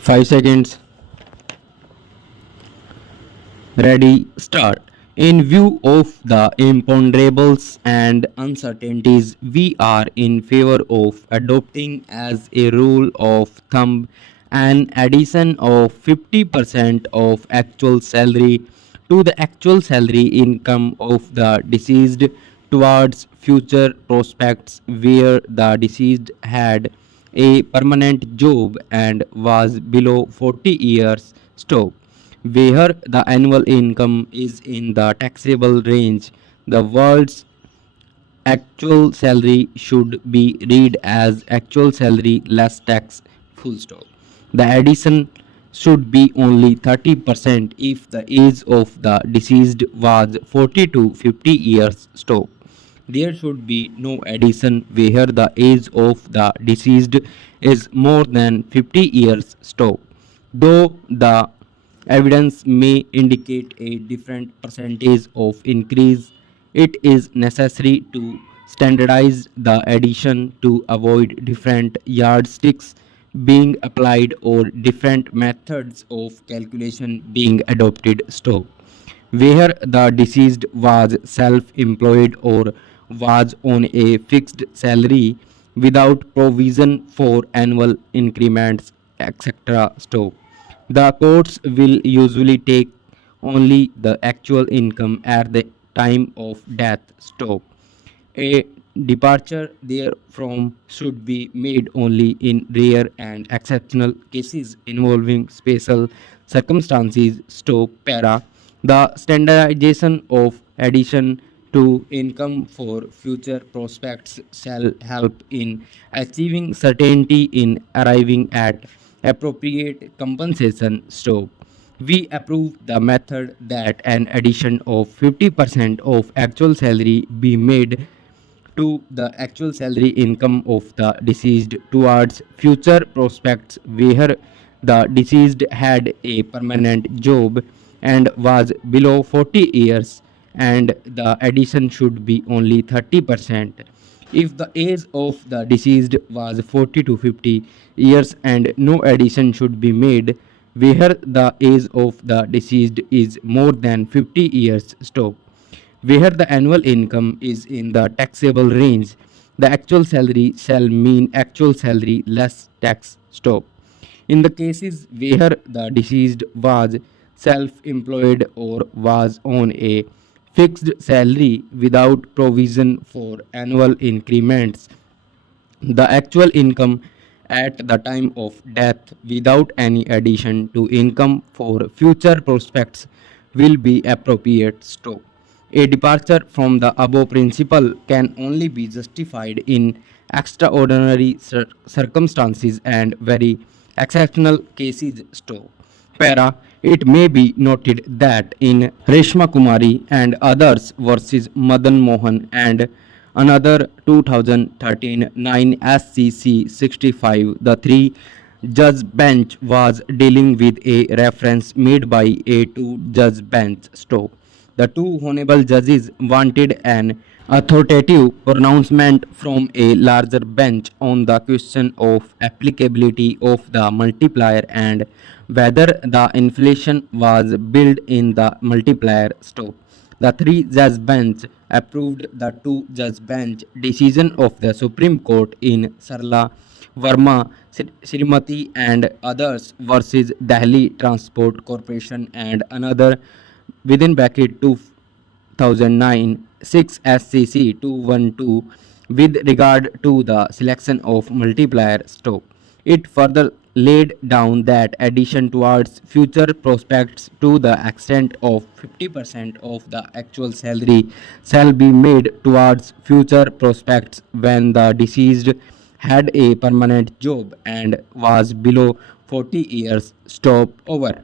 5 seconds. Ready, start. In view of the imponderables and uncertainties, we are in favor of adopting as a rule of thumb an addition of 50% of actual salary to the actual salary income of the deceased towards future prospects where the deceased had a permanent job and was below 40 years stop where the annual income is in the taxable range. The words actual salary should be read as actual salary less tax full stop. The addition should be only 30% if the age of the deceased was 40 to 50 years stop. There should be no addition where the age of the deceased is more than 50 years stop. Though the evidence may indicate a different percentage of increase, it is necessary to standardize the addition to avoid different yardsticks being applied or different methods of calculation being adopted. Stop. Where the deceased was self-employed or was on a fixed salary without provision for annual increments, etc. Stop. The courts will usually take only the actual income at the time of death. Stop. A departure therefrom should be made only in rare and exceptional cases involving special circumstances. Stop. Para. The standardization of addition to income for future prospects shall help in achieving certainty in arriving at appropriate compensation. Stop. We approve the method that an addition of 50% of actual salary be made to the actual salary income of the deceased towards future prospects where the deceased had a permanent job and was below 40 years, and the addition should be only 30%. If the age of the deceased was 40 to 50 years and no addition should be made where the age of the deceased is more than 50 years stop. Where the annual income is in the taxable range, the actual salary shall mean actual salary less tax stop. In the cases where the deceased was self-employed or was on a fixed salary without provision for annual increments, the actual income at the time of death without any addition to income for future prospects will be appropriate stop. A departure from the above principle can only be justified in extraordinary circumstances and very exceptional cases. Stop. Para. It may be noted that in Reshma Kumari and others versus Madan Mohan and another 2013 9 SCC 65, the three judge bench was dealing with a reference made by a two judge bench. Stop. The two honorable judges wanted an authoritative pronouncement from a larger bench on the question of applicability of the multiplier and whether the inflation was built in the multiplier. Stop. The three judge bench approved the two judge bench decision of the Supreme Court in Sarla Verma Srimati and others versus Delhi Transport Corporation and another within bracket 2009 6 SCC 212 with regard to the selection of multiplier. Stop. It further laid down that addition towards future prospects to the extent of 50% of the actual salary shall be made towards future prospects when the deceased had a permanent job and was below 40 years. Stop. Over.